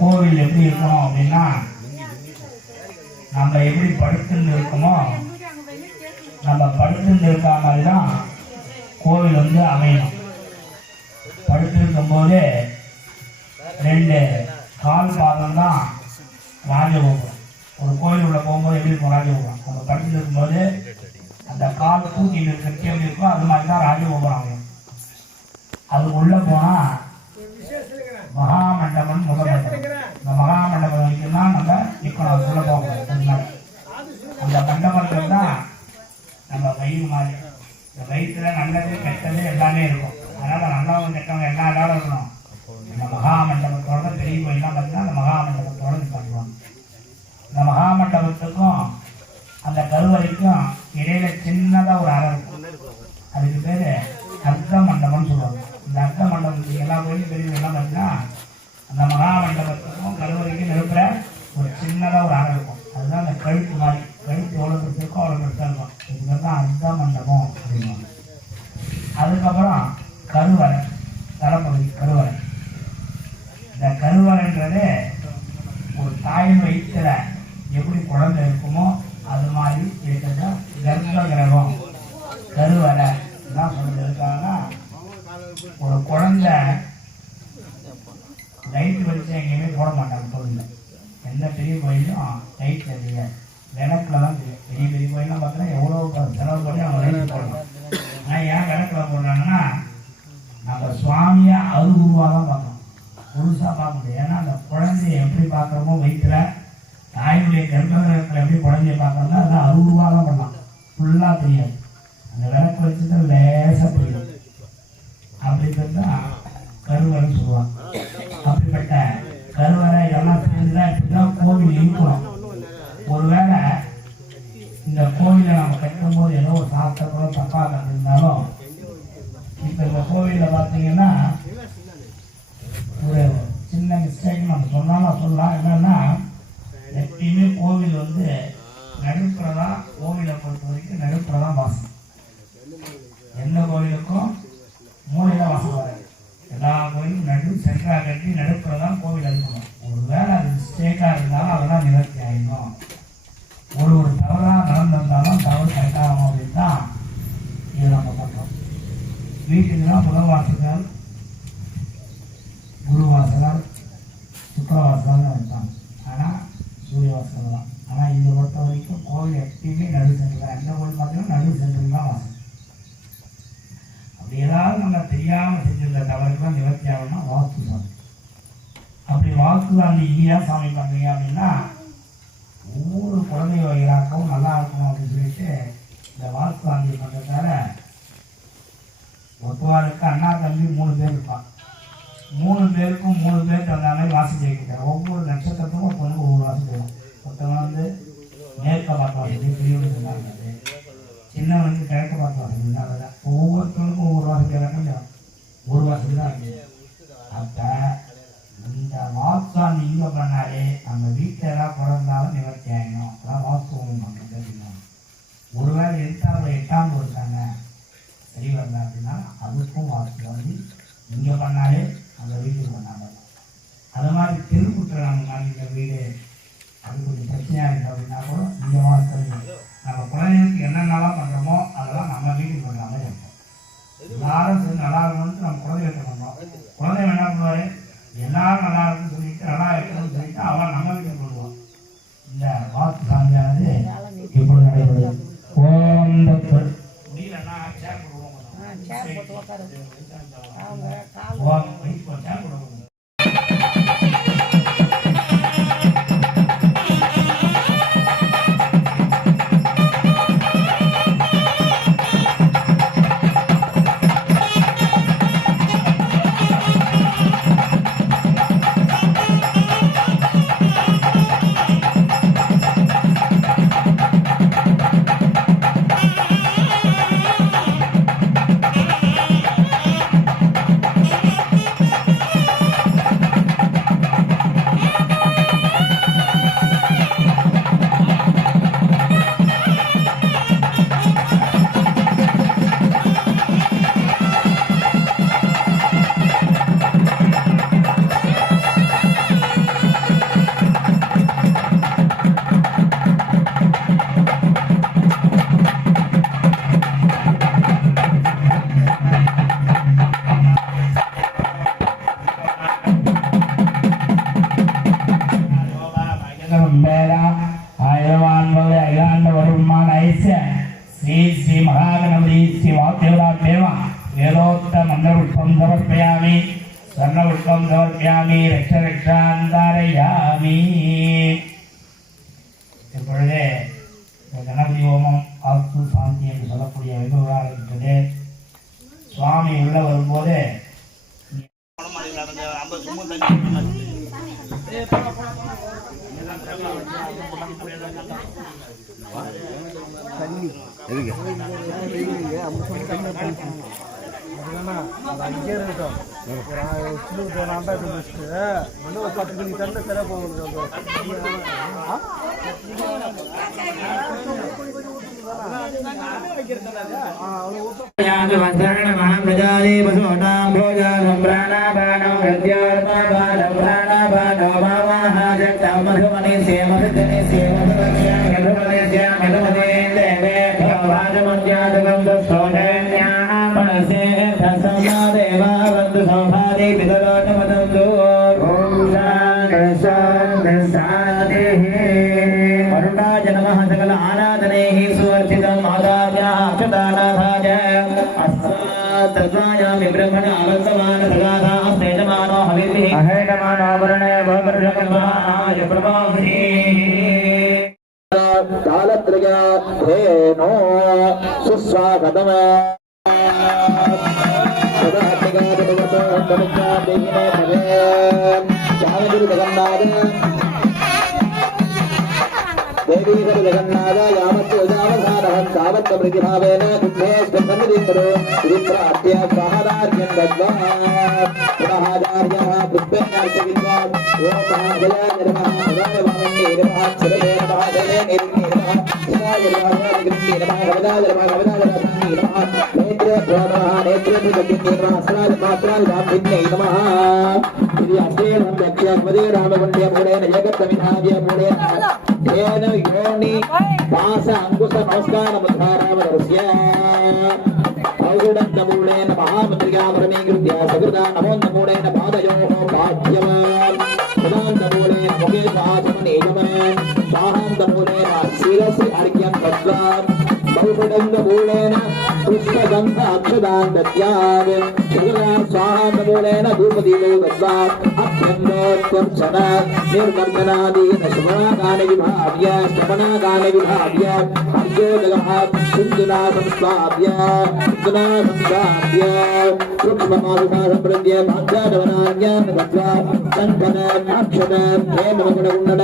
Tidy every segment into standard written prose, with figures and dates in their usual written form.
கோவில் எப்படி இருக்கணும் அப்படின்னா, நம்ம எப்படி படுத்துன்னு இருக்கோமோ நம்ம படுத்துன்னு இருக்கா மாதிரி தான் கோவில் வந்து அமையணும். படுத்திருக்கும் போது 2 கால் பாதம் தான் ராஜகோபுரம். ஒரு கோயில் உள்ள போகும்போது எப்படி இருக்கும் ராஜகோபுரம்? நம்ம படுத்து இருக்கும்போது அந்த கால் தூக்கிட்டு இருக்க எப்படி இருக்கோ அது மாதிரி தான் ராஜகோபுரம் அமையும். அது உள்ள போனா மகாமண்டபம் முதல் இந்த மகாமண்டபம் வரைக்கும் தான் நம்ம நிற்கணும். அது உள்ள போகணும். அந்த மண்டபத்தில் தான் நம்ம வயிறு மாதிரி, இந்த வயிற்றுல நல்லது கெட்டது எல்லாமே இருக்கும். அதனால நல்லவங்க கெட்டவங்க எல்லா இடம் இருக்கணும். இந்த மகாமண்டபத்தோட பெரிய கோயிலாம் பார்த்தீங்கன்னா அந்த மகாமண்டபத்தோட நிற்கணும். இந்த மகாமண்டபத்துக்கும் அந்த கருவறைக்கும் இடையில சின்னதாக ஒரு அறை இருக்கும். அதுக்கு பேர் அர்த்த மண்டபம்னு சொல்லுவாங்க. இந்த அர்த்த மண்டபத்துக்கு எல்லா கோயிலும் பெரிய எல்லாம் பார்த்தீங்கன்னா அந்த மகாமண்டபத்துக்கும் கருவறைக்கும் நெருப்புற ஒரு சின்னதாக ஒரு அறை இருக்கும். அதுதான் அந்த கழுத்து மாதிரி. கழுத்து எவ்வளோ பெருசிருக்கோ அவ்வளோ பெருசாக இருக்கும். இதுக்கு தான் அர்த்த மண்டபம் அப்படின்வாங்க. அதுக்கப்புறம் கருவறை, தலைப்பகுதி கருவறை. இந்த கருவறைன்றது ஒரு தாயின் வயிற்றுல எப்படி குழந்தை இருக்குமோ அது மாதிரி இருக்கிறது கர்ப்ப கிரகம். கருவறை என்ன சொல்லியிருக்காங்கன்னா, ஒரு குழந்தை லைட் வெளிச்சம் எங்கேயுமே போட மாட்டாங்க கோயிலில். எந்த பெரிய கோயிலும் லைட் தெரியாது, விளக்கில் தான் தெரியும். பெரிய பெரிய கோயிலாம் பார்த்தீங்கன்னா எவ்வளோ செலவு பண்ணி அவங்க லைட் போடணும். ஆனால் ஏன் விளக்கில் போடுறாங்கன்னா, நம்ம சுவாமியை உருவாக தான் பார்க்கணும், புதுசாக பார்க்க முடியும். ஏன்னா அந்த குழந்தைய எப்படி பார்க்குறோமோ வயிற்றுல தாயுடைய கர்ப்பகிரகத்தில் எப்படி குழந்தைய பார்க்கறோம்னா அதெல்லாம் அருவுருவாக தான் பண்ணலாம், ஃபுல்லாக தெரியாது. அந்த விளக்கு வச்சுட்டு லேசாக தெரியும். அப்படின்றது தான் கருவறைன்னு சொல்லுவாங்க. அப்படிப்பட்ட கருவறை இதெல்லாம் சேர்ந்துதான் இப்படிதான் கோவில் இருக்கணும். ஒருவேளை இந்த கோவிலை நம்ம கட்டும்போது ஏதோ ஒரு சாஸ்திரத்தோட தப்பாக கட்டிருந்தாலும், இப்போ இந்த கோவிலில் பார்த்தீங்கன்னா ஒரு சின்ன மிஸ்டேக் நம்ம சொன்னாலும் சொல்லலாம். என்னன்னா, எப்பயுமே கோவில் வந்து நடுப்புறதான், கோவிலை பொறுத்த வரைக்கும் நடுப்புறதான் வாசம். எந்த கோவிலுக்கும் மூலையில வாசம் வராது. எல்லா கோயிலும் நடு சென்றாக கட்டி நடுப்புறதான் கோவில் இருக்கணும். ஒரு வேளை அது மிஸ்டேக்காக இருந்தாலும் அதெல்லாம் நிவர்த்தி ஆகிடும். ஒரு தவறாக நடந்திருந்தாலும் தவறு கரெக்டாகும் அப்படின்னு தான் இது நம்ம பண்ணுறோம். வீட்டுக்கு தான் புதவாசகர், குருவாசகர், சுக்கரவாசகர்னு வைப்பாங்க. ஆனால் சூரியவாசகர் தான். ஆனால் இதை பொறுத்த வரைக்கும் கோவில் எப்பயுமே நடு சென்று தான். எந்த கோவில் பார்த்தீங்கன்னா நடு சென்று தான் வாசம். அப்படி ஏதாவது நம்ம தெரியாமல் செஞ்சிருந்த தவறுக்கெல்லாம் நிவர்த்தி ஆகணும்னா வாஸ்து சாமி. அப்படி வாஸ்து சாமி இனியா சாமி பண்ணுறீங்க அப்படின்னா ஒவ்வொரு குழந்தை வகையாக்கவும் நல்லா இருக்கணும் அப்படின்னு சொல்லிட்டு இந்த வாஸ்து சாமி பண்ணுறதால ஒருவாருக்கு அண்ணா தம்பி 3 பேர் இருப்பான். 3 பேருக்கும் 3 பேர் தகுந்த மாதிரி வாசி ஜெயிக்கிறார். ஒவ்வொரு நட்சத்திரத்துக்கும் ஒரு பொண்ணு ஒவ்வொரு வாசி செய்யணும். ஒருத்தவங்க வந்து மேற்க பார்த்து வாசி பெரியவங்க சொன்னாங்க, சின்னவனுக்கு கிழக்க பார்த்து வாசி இருந்தாங்க. ஒவ்வொருத்தவங்களுக்கும் ஒவ்வொரு வாசி கேட்கறாங்க, ஒரு வாசி தான் இருக்கு. அப்போ இந்த வாஸ்து இங்கே பண்ணாலே நம்ம வீட்டில் ஏதாவது பிறந்தாலும் நிவர்த்தி ஆகிடும். அதான் வாஸ்து பண்ணுறது அப்படின்னா, ஒருவேளை எழுத்தாப்புல 8ஆம் இருக்காங்க சரி வரல அப்படின்னா அதுக்கும் வாஸ்து வந்து இங்கே பண்ணாலே அந்த வீட்டுக்கு பண்ணாங்க. அது மாதிரி திருக்குற்றம் இந்த வீடு அது கொஞ்சம் பிரச்சனையாக இருக்குது அப்படின்னா கூட இங்கே வாஸ்து நம்ம குழந்தைங்களுக்கு என்னென்னலாம் பண்ணுறோமோ அதெல்லாம் நம்ம வீட்டுக்கு பண்ணுற மாதிரி இருக்கும். எல்லாரும் சரி நல்லா இருக்கணும்னு நம்ம குழந்தைகிட்ட பண்ணுறோம். குழந்தைங்க என்ன பண்ணுவார், எல்லாரும் நல்லா இருக்குன்னு சொல்லிட்டு நல்லா இருக்கணும்னு சொல்லிட்டு அவன் நம்ம வீட்டுக்கு பண்ணுவோம். இந்த வாஸ்து சாமியானது இப்படி நடைபெறுது. ஓம் தத் முடியலன்னா சேர் போடுவோம். ஓம் சேர் போடுவோம். பேரா ஆயிரவான் போல ஐயாண்ட வருமான் ஐசிய श्री श्री महागणपति श्री वाग्देवता देवा वेदोक्त मंगलपुष्पं समर्पयामि स्वर्णपुष्पं समर्पयामि रक्ष रक्षान्धारयामि இப்பொழுதே கணபதி ஹோமம் ஆஸ்து சாந்தி என்று சொல்லக்கூடிய விவகாரம் இருக்கிறது. சுவாமி உள்ள வரும்போது அங்கே இருக்கட்டும். இன்னும் ஒரு 10 மணிக்கு தண்ணி தர போகுது. सकल आराधने ही सुवर्चितम् आदार्याः अक्षदानाभाज अस्मात्तत्वायामि ब्रह्मण आवर्तमान सगाधाः स्तेजमानो हविर्भिः अहेडमानो वर्णे भवपर्षकल्पाय प्रभावति कालत्रया धेनो सुस्वागतम् देवी जगन्नाथ यामत्तो जावधारहं तावत् प्रतिभावेन दुःखे स्पन्दनिकरो श्रीप्राप्त्य स्वाहादार्यं दद्वा पुनहादार्यः पुष्पेनार्चयित्वा ओम महाजयाय नमः भगाय वामन्ये नमः सरवे नमः धने निरिणे नमः शिवाय नमः निरिणे नमः भगदाय नमः भगदाय नमः नेत्रे नमः नेत्रे प्रजन्ये नमः अस्राय मात्राय वामन्ये नमः श्री अस्तेन दक्ष्य पदे रामवन्द्य मूलेन जगत्तविधाय मूलेन येन योनि पास अंकुश नमस्कार मुद्धारामदर्श्य औषधं नमूलेन महामन्त्रिया परमेकृत्य सकृता नमो नमूलेन पादयोः पाद्यवान् प्रदान नमूलेन मुखे पाचमनेयवान् स्वाहां नमूलेन शिरसि अर्घ्यं दत्त्वा बहुपडं नमूलेन पुष्पगन्ध अक्षदान् दद्यात् सकृता स्वाहां नमूलेन धूपदीपो दत्त्वा अभ्यङ्गोत्तर्चन निर्वर्धनादीन शुभनागानि विभाव्य श्रवणागानि विभाव्य अर्घ्योदगः सिन्धुना संस्थाप्य सिन्धुना संस्थाप्य सूक्ष्ममासुता सम्प्रद्य भाग्यादवनान्यान् दत्त्वा कण्ठन अक्षत हेममकुटकुण्डल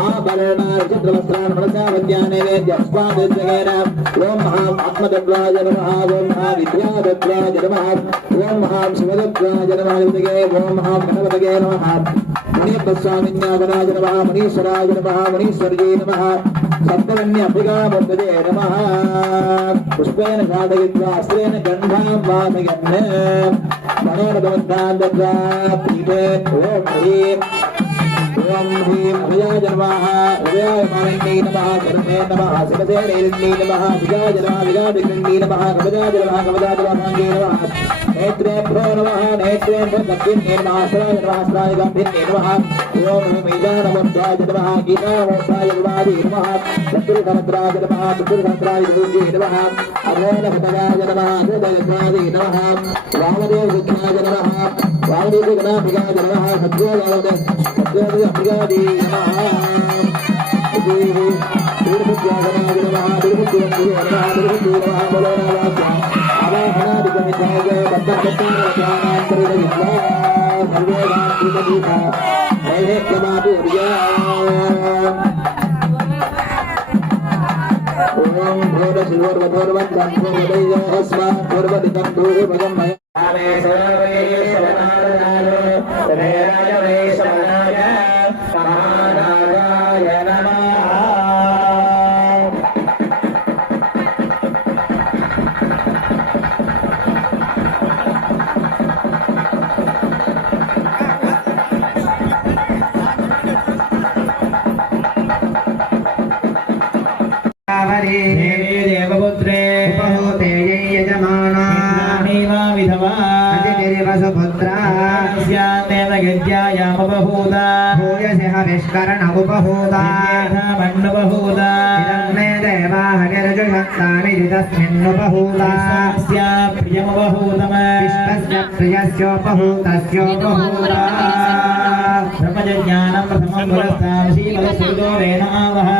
आभरण चन्द्रवस्त्रान् मनसा वद्यानैवेद्य अस्मादित्यगेन ओम महां आत्मदत्वाय नमः ओम महाविद्यादत्वाय नमः ओम महां शिवदत्वाय नमः ओम महां गणपतये नमः मणिपस्वामिन्यागनाय नमः मणीश्वराय नमः मणीश्वर्ये नमः सप्तमन्यभ्यगामोदये नमः पुष्पेन साधयित्वा अस्त्रेण गन्धां वादयन् मणेन भवन्तान् दत्त्वा पीठे ओम ह्रीं अभयाय नमः अभयाय मानन्ये नमः सर्वे नमः शिवसे नैरण्ये नमः विजाय नमः विजादिग्रण्ये नमः कवचाय नमः कवचादवासाङ्गे नमः नेत्रे प्रो नमः नेत्रे दक्षिणे नमः अस्राय नमः अस्राय गम्भिन्ये नमः ओम मीजानमोत्ताय नमः गीतानमोत्ताय विवादे नमः चतुर्धनत्राय नमः चतुर्धनत्राय भूजे नमः अभोनभटगाय नमः अधोदयत्राय नमः वामदेवविघ्नाय नमः वामदेवगणाभिगाय नमः सद्योगाय नमः तीर्थत्यागनाय नमः तिरुपतिवन्दे नमः तिरुपति नमः बोलोनावाक्य आवाहनादिकमिताय बद्धकट्टानान्तरिदविद्वा सर्वेदान्तरिदगीता नैवेद्यमापूर्या ओम भोरशिवोर्वधोर्वन्दं भोगदैवस्मात् पूर्वदितं भूभगं मया आमे सर्वे शरणागतायो तवे राजवे शरणाय महानागाय नमः देवपुत्रे उपहोते यजमाना विधवा सुपुत्रा तमेव गिर्यायामुपभूता भूयसि हविष्करण उपभूता मण्डुपभूता इदं मे देवा हविर्जुषन्तानि तस्मिन्नुपभूता प्रियमुपभूतम विश्वस्य प्रियस्योपभूतस्योपभूता ब्रह्मज्ञानं प्रथमं पुरस्तां शीलसूर्योरेण आवह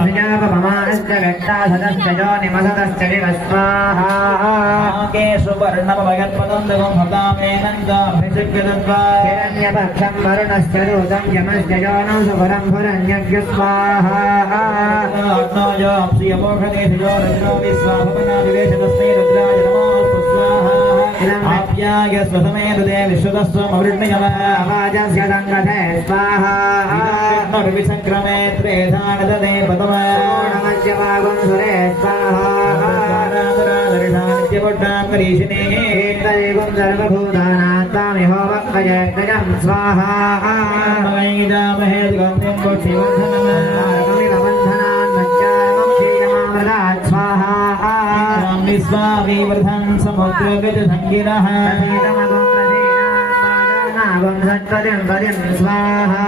प्रजापममाश्च व्यक्ता सदश्च योनिमसदश्च विवस्वाहा आकेषु वर्णमभगत्पदं देवं हतामेनन्दाभिषिक्यदत्वा हिरण्यपक्षं वरुणश्च दूतं यमश्च योनौ सुभरं भुरन्यज्ञस्वाहा आत्मायो अप्सियमोषदेशयो रजनो विश्वाभवनादिवेश तस्मै रुद्राय नमोऽस्तु स्वाहा आप्याय स्वसमे हृदे विश्वतस्वमवृण्यमः अवाजस्य सङ्गते स्वाहा विसङ्क्रमे त्रेधानदने पदमा नमस्य वागुं सुरे स्वाहा नित्यपट्टां करीशिने कीर्तयेगुं सर्वभूतानां तामिहो वक्कजयं स्वाहा महे गम्यं कमिलबन्धनान् मज्जामक्षीयमामृतात् स्वाहा विश्वाविवर्धन् समुद्रगज सङ्गिरः सत्पदिं पदिं स्वाहा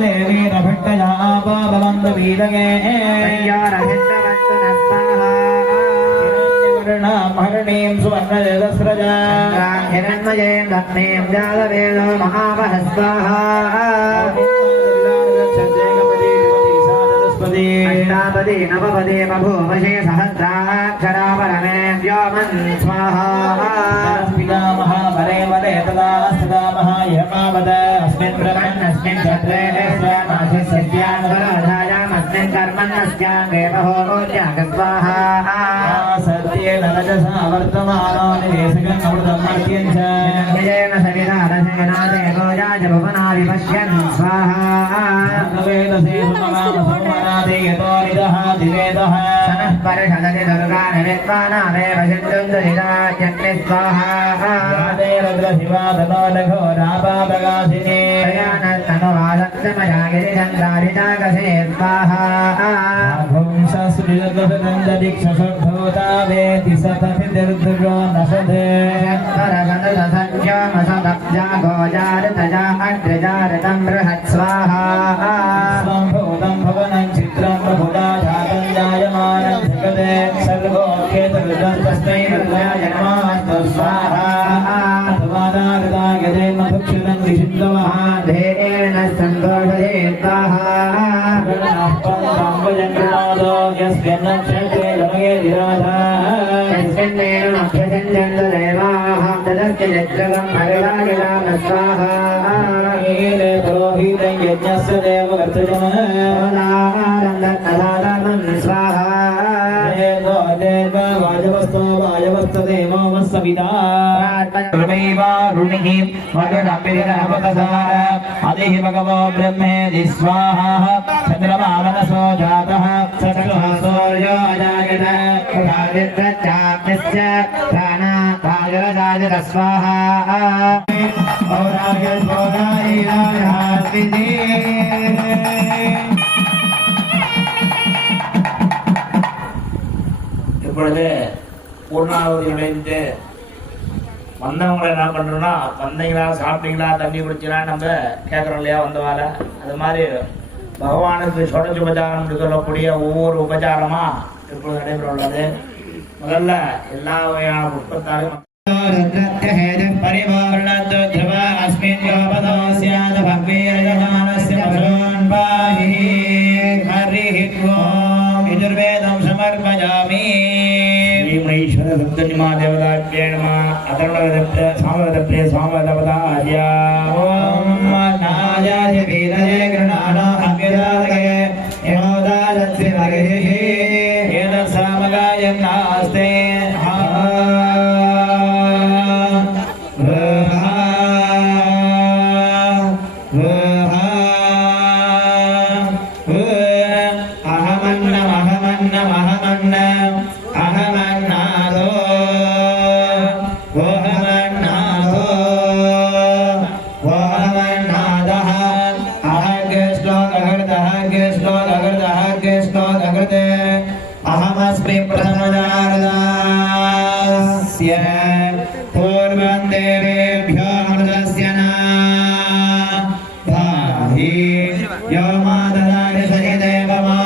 देवी रभट्टया पावलन्दवीरगे हरणीं सुवर्णजलस्रजा हिरण्मयें दत्नीं जातवेदो महावः स्वाहा अष्टापदी नवपदे बभूवशे सहस्राक्षरा परमे व्योमन् स्वाहा पितामह वरे वरे तदा सदा महायमावद अस्मिन् ब्रह्मण्यस्मिन् क्षत्रे स्वामासि सत्याङ्गराजायामस्मिन् कर्मण्यस्याङ्गे बहोत्याग स्वाहा सत्येन रजसा वर्तमानो निवेशकम् अमृतमर्त्यं च विजयेन सविता रसेना देवो याजभुवना विपश्यन् स्वाहा वेदसे सुमनामसोमनादे यतो निदः दिवेदः सनः परिषदति दुर्गानि विद्वानामेव सिन्धुं दुरितात्यग्नि स्वाहा रुद्रशिवा ततो लघो रापाप्रकाशिने प्रयानस्तनुवादत्तमया गिरिचन्द्रादिताकसे स्वाहा भुंसस्त्रिदशदन्ददिक्षसद्भूता वेति सतति निर्दुरो नषधे सरसदसंज्ञमसदब्जा गोजारतजा अग्रजारतं बृहत् स्वाहा सम्भूतं भवनं चित्रं बहुधा जातं जायमानं जगते सर्वोऽख्येतरुदं तस्मै रुद्राय नमोऽस्तु स्वाहा अथवादागजेन्मधुक्षितं ऋषिन्दवः धेरेण सन्तोषये स्वाहा पञ्चाम्बुजङ्गनादो यस्मिन् क्षेत्रे जमये विराधा यस्मिन्नेनमभ्यसिञ्चन्तदेवाः तदस्य यज्ञकं भगवानिराम स्वाहा पुरोहितं यज्ञस्य देवकर्तृजमः स्वाहा वाजवस्तो वाजवस्तदेवो वत्सविदा रुणिः वटुरपिरिरवतसार अधिः भगवो ब्रह्मेदि स्वाहा चन्द्रमामनसो जातः चक्षुः सूर्यो अजायत प्रादित्यस्य प्राणाभागरजायत स्वाहा இப்பொழுது பூர்ணாவதி நுழைந்து வந்தவங்களை என்ன பண்ணுறோம்னா வந்தீங்களா சாப்பிட்டீங்களா தண்ணி குடிச்சீங்களா நம்ம கேட்குறோம் இல்லையா வந்தவால அது மாதிரி பகவானுக்கு சொடச்சு உபச்சாரம் சொல்லக்கூடிய ஒவ்வொரு உபச்சாரமாக இப்பொழுது நடைபெற உள்ளது. முதல்ல எல்லா வகையான புஷ்பத்தாலும் परिवारणतो ध्रुव अस्मिन् योपदो स्यात् भग्वीरजमानस्य पशून् पाहि हरिः ओम् यजुर्वेदं समर्पयामि श्रीमणीश्वर सप्तनिमा देवताभ्ये नमः अथर्ववेदप्रिय सामवेदप्रिय सामवेदपदार्य ओम् नायाय वीरये गृणानो अभ्युदातये यमोदायस्य भगेः येन सामगाय नास्ते अहमस्मि प्रथमजारदास्य पूर्वं देवेभ्यो अमृतस्य यो माददाय सहितेव मा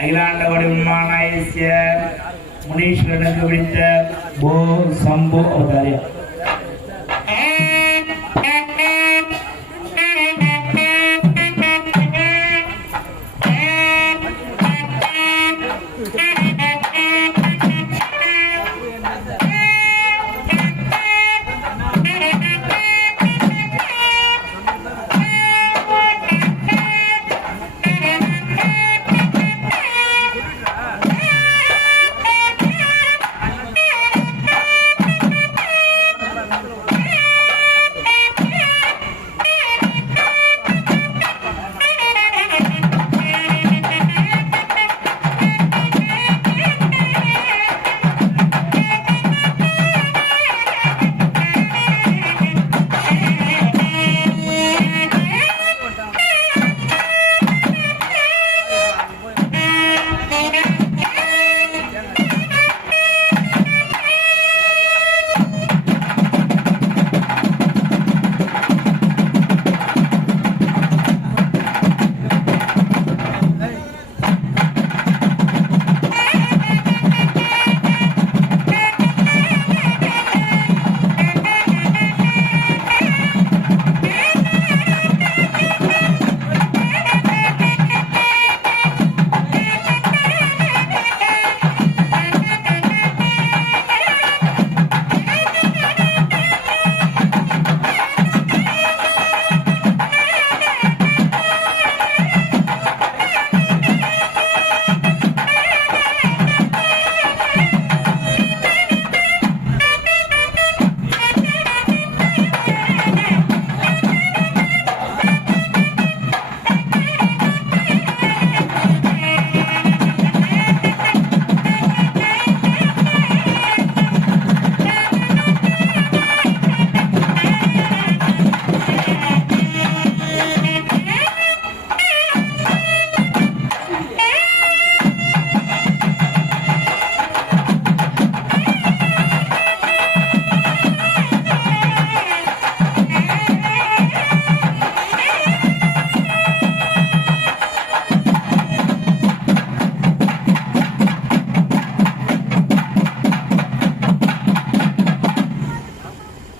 அகிலாண்டவடி உண்மானாயசிய முனீஸ்வரனுக்கு விடுத்த போ சம்போ அவதாரியம்.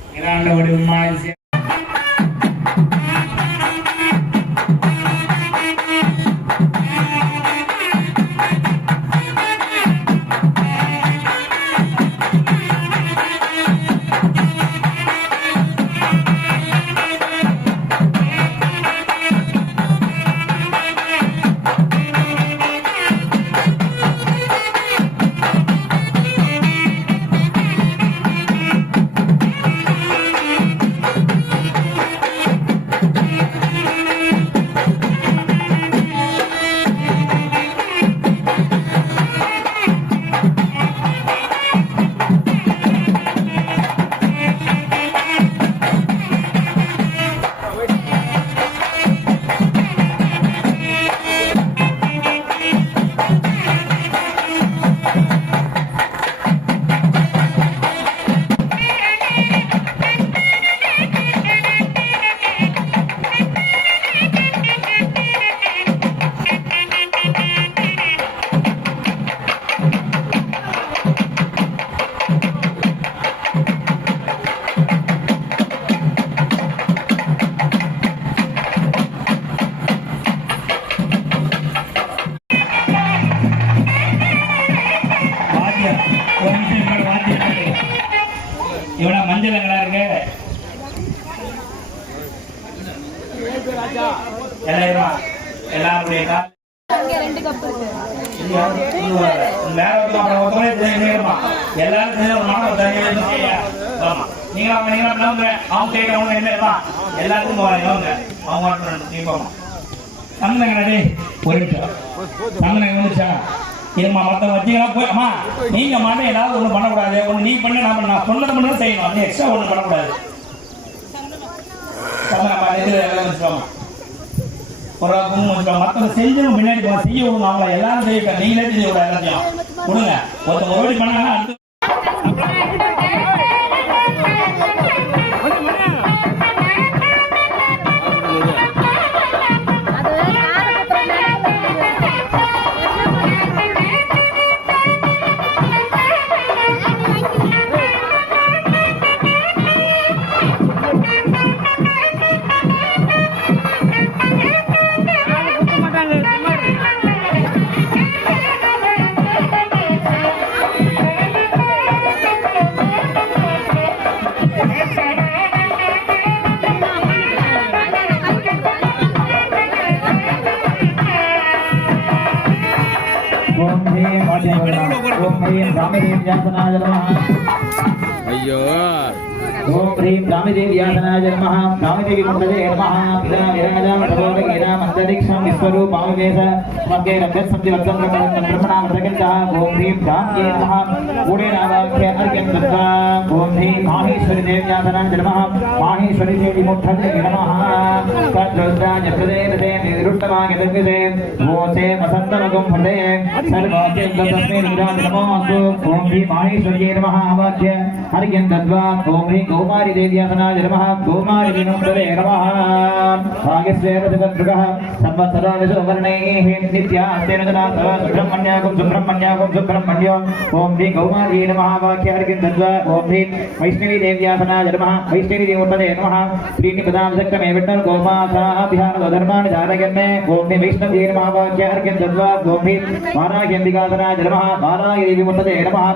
அகிலாண்டவடி உண்மானாயசிய இவ்வளவு மஞ்சள் எங்கடா இருக்கு எல்லாருடைய எல்லாத்துக்கும் ஒரு வந்துச்சா இருமா மொத்தம் வச்சீங்கன்னா போய் அம்மா நீங்க மட்டும் ஏதாவது ஒண்ணு பண்ணக்கூடாது ஒண்ணு நீ பண்ண நான் பண்ண சொன்னது மட்டும் செய்யணும் நீ எக்ஸ்ட்ரா ஒண்ணு பண்ணக்கூடாது ஒரு மத்தவங்க செஞ்சவங்க பின்னாடி செய்ய விடுங்க அவங்கள எல்லாரும் செய்ய நீங்களே செய்ய விட எல்லாத்தையும் கொடுங்க ஒருத்தவங்க ஓடி பண்ணாங்கன்னா அடுத்து अय्यो ओम ह्रीं कामदेव्यासनाय नमः कामदेवी कुण्डले नमः पिता विराजाम तपोवगेरा मंत्रदीक्षं विश्वरूपावेश मग्गे रक्षसंति वत्संप्रकरणं ब्रह्मणां प्रकटः ओम ह्रीं काम्ये नमः उडेनावाख्य अर्घ्यं दत्त्वा ओम ह्रीं माहेश्वरी देव्यासनाय नमः माहेश्वरी देवी मुठ्ठले नमः तद्रुद्राय प्रदेवते निरुष्टमागे दग्गते ओसे वसन्तमगं फटे सर्वोच्चे तस्मै रुद्राय नमः ओम ह्रीं माहेश्वर्यै नमः आवाह्य अर्घ्यं दत्त्वा ओम ह्रीं गौमारी देव्यासनाय नमः गौमारी विनोदरे नमः भाग्यस्वेरजगद्रुगः सर्वसदाविशो वर्णैः नित्यास्तेन जनातव सुब्रह्मण्यागं सुब्रह्मण्यं ओम ह्रीं गौमारी नमः वाक्य अर्घ्यं दत्त्वा ओम ह्रीं वैष्णवी देव्यासनाय नमः वैष्णवी देवोत्तरे नमः त्रीणि पदांशक्रमे विष्णु गोमासाभ्यां धर्माणि धारयन्मे ओम ह्रीं वैष्णवी नमः वाक्य अर्घ्यं दत्त्वा ओम ह्रीं वाराह्यम्बिकासनाय नमः वाराहि देवी मुत्तते नमः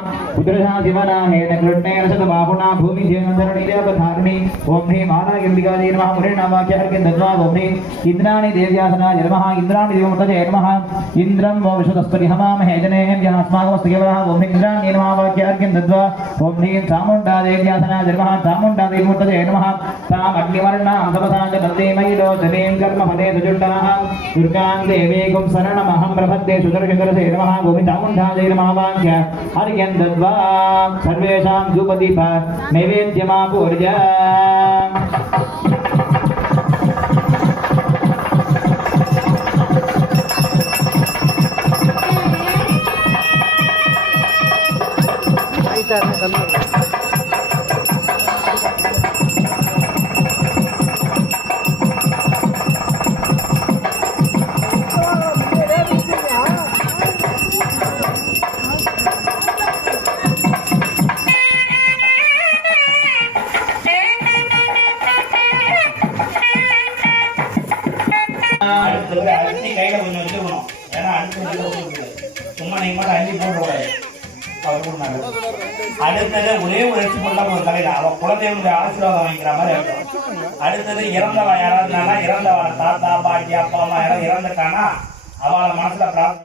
उद्रशाशिवराहेण कृष्णेन शतबाहुना भूमिजेनधरणीदेवधारिणी ओम ह्रीं वाराह्यम्बिकायै नमः मुनिर्नामाख्य अर्घ्यं दत्त्वा ओम ह्रीं इन्द्राणि देव्यासनाय नमः इन्द्राणि देवमुत्तते नमः इन्द्रं वो विशुद्धस्पति हवामहे जनेन यस्माकमस्तिकेवः ओम ह्रीं इन्द्राण्ये नमः वाक्य अर्घ्यं दत्त्वा ओम ह्रीं चामुण्डा देव्यासनाय नमः चामुण्डा देवमुत्तते नमः ताम् अग्निवर्णां तपसां च वन्दे मयिलोचनीं कर्मफले सुजुष्टाः दुर्गां देवीं शरणमहं प्रपद्ये सुदर्शनकरसे नमः ओम ह्रीं चामुण्डायै नमः वाक्य अर्घ्यं दत्त्वा सर्वेषां धूपदीप नैवेद्यमापूर्य அள்ளி கையில கொஞ்சம் வச்சுக்கணும் ஏன்னா அடுத்து சும்மா நீங்க மட்டும் அள்ளி போடக்கூடாது அடுத்தது ஒரே ஒரு எச்சு போட்டா ஒரு தலையில அவன் குலதெய்வனுடைய ஆசீர்வாதம் வாங்கிக்கிற மாதிரி இருக்கும் அடுத்தது இறந்தவன் யாராவது இறந்தவன் தாத்தா பாட்டி அப்பா அம்மா யாராவது இறந்துட்டானா அவளை மனசுல பிரார்த்தனை